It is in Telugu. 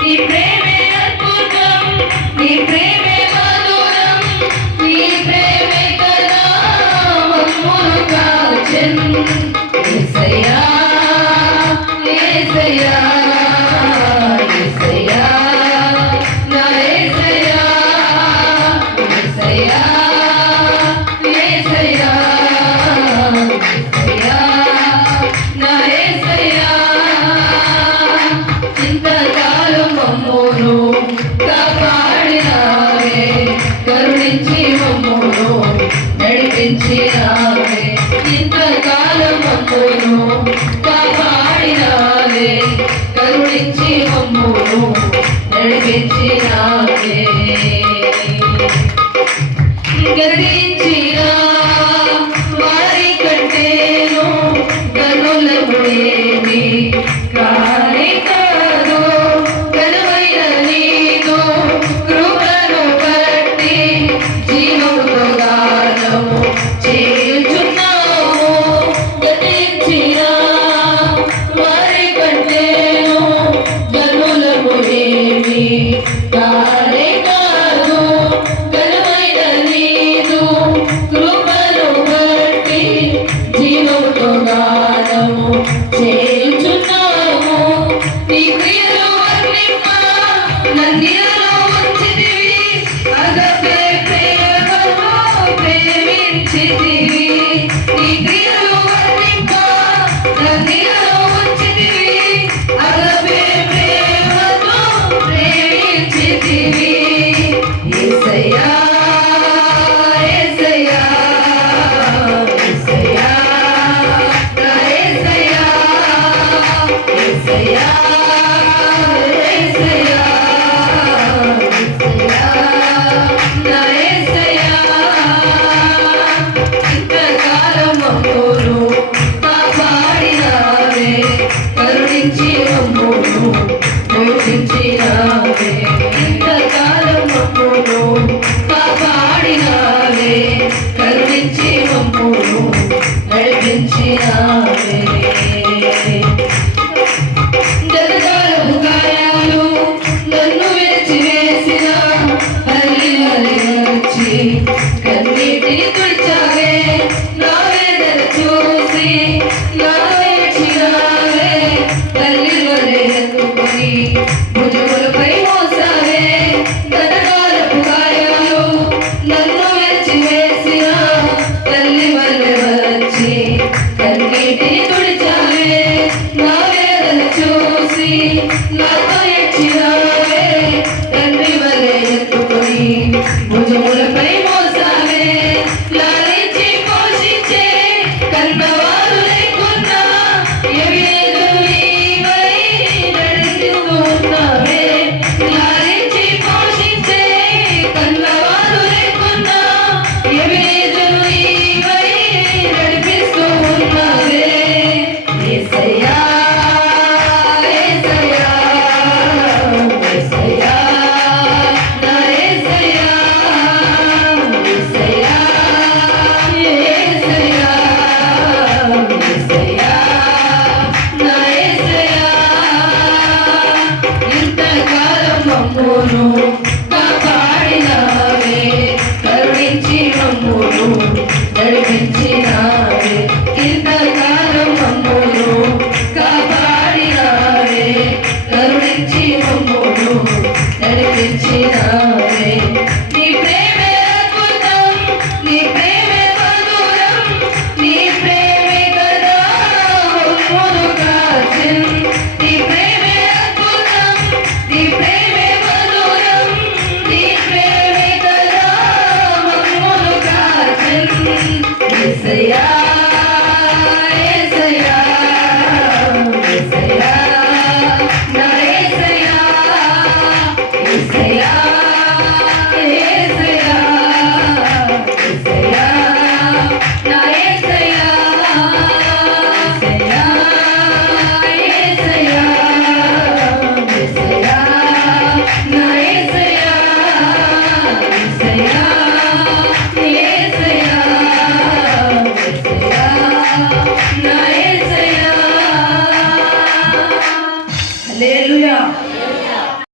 నీ ప్రేమే అద్భుతం, నీ ప్రేమే మధురం, నీ ప్రేమే కదా మమ్మును కాచెను. యేసయ్యా యేసయ్యా యేసయ్యా నా యేసయ్యా యేసయ్యా యేసయ్యా యేసయ్యా నా యేసయ్యా ఇంతకాలం మమ్మును కాపాడినావే, కరుణించి మమ్మును నడిపించినావే. ఇంతకాలం మమ్మును కాపాడినావే, కరుణించి మమ్మును నడిపించినావే. గర్వించిన వారి కంటేను కనులములేని కాని కాదు, కనువైన నీదు కృపను బట్టి జీవముతో గానము చేయుచున్నాము. గతించిన వారి కంటేను కనులములేని కాని కాదు, కనువైన నీదు కృపను బట్టి జీవముతో గానము చేయుచున్నాము. నీ క్రియలు వర్ణింప నన్నిలలో ఉంచితివి, అగపే ప్రేమతో ప్రేమించితివి. నీ క్రియలు వర్ణింప నన్నిలలో ఉంచితివి, అగపే ప్రేమతో ప్రేమించితివి. యేసయ్యా యేసయ్యా యేసయ్యా నా యేసయ్యా యేసయ్యా యేసయ్యా యేసయ్యా నా యేసయ్యా ఇంతకాలం మమ్మును కాపాడినావే, కరుణించి మమ్మును నడిపించినావే. ఇంతకాలం మమ్మును కాపాడినావే, కరుణించి మమ్మును నడిపించినావే. గతకాలపు గాయాలు నన్ను విడిచివేసిన పల్లివలె వచ్చి కన్నీటిని తుడిచావే. నా వేదన చూసి నా ఏడ్చినావే, పల్లివలె ఎత్తుకొని భుజములపై మోసావే. గతకాలపు గాయాలు నన్ను విడిచివేసిన పల్లివలె వచ్చి కన్నీటిని తుడిచావే. నా వేదన చూసి నా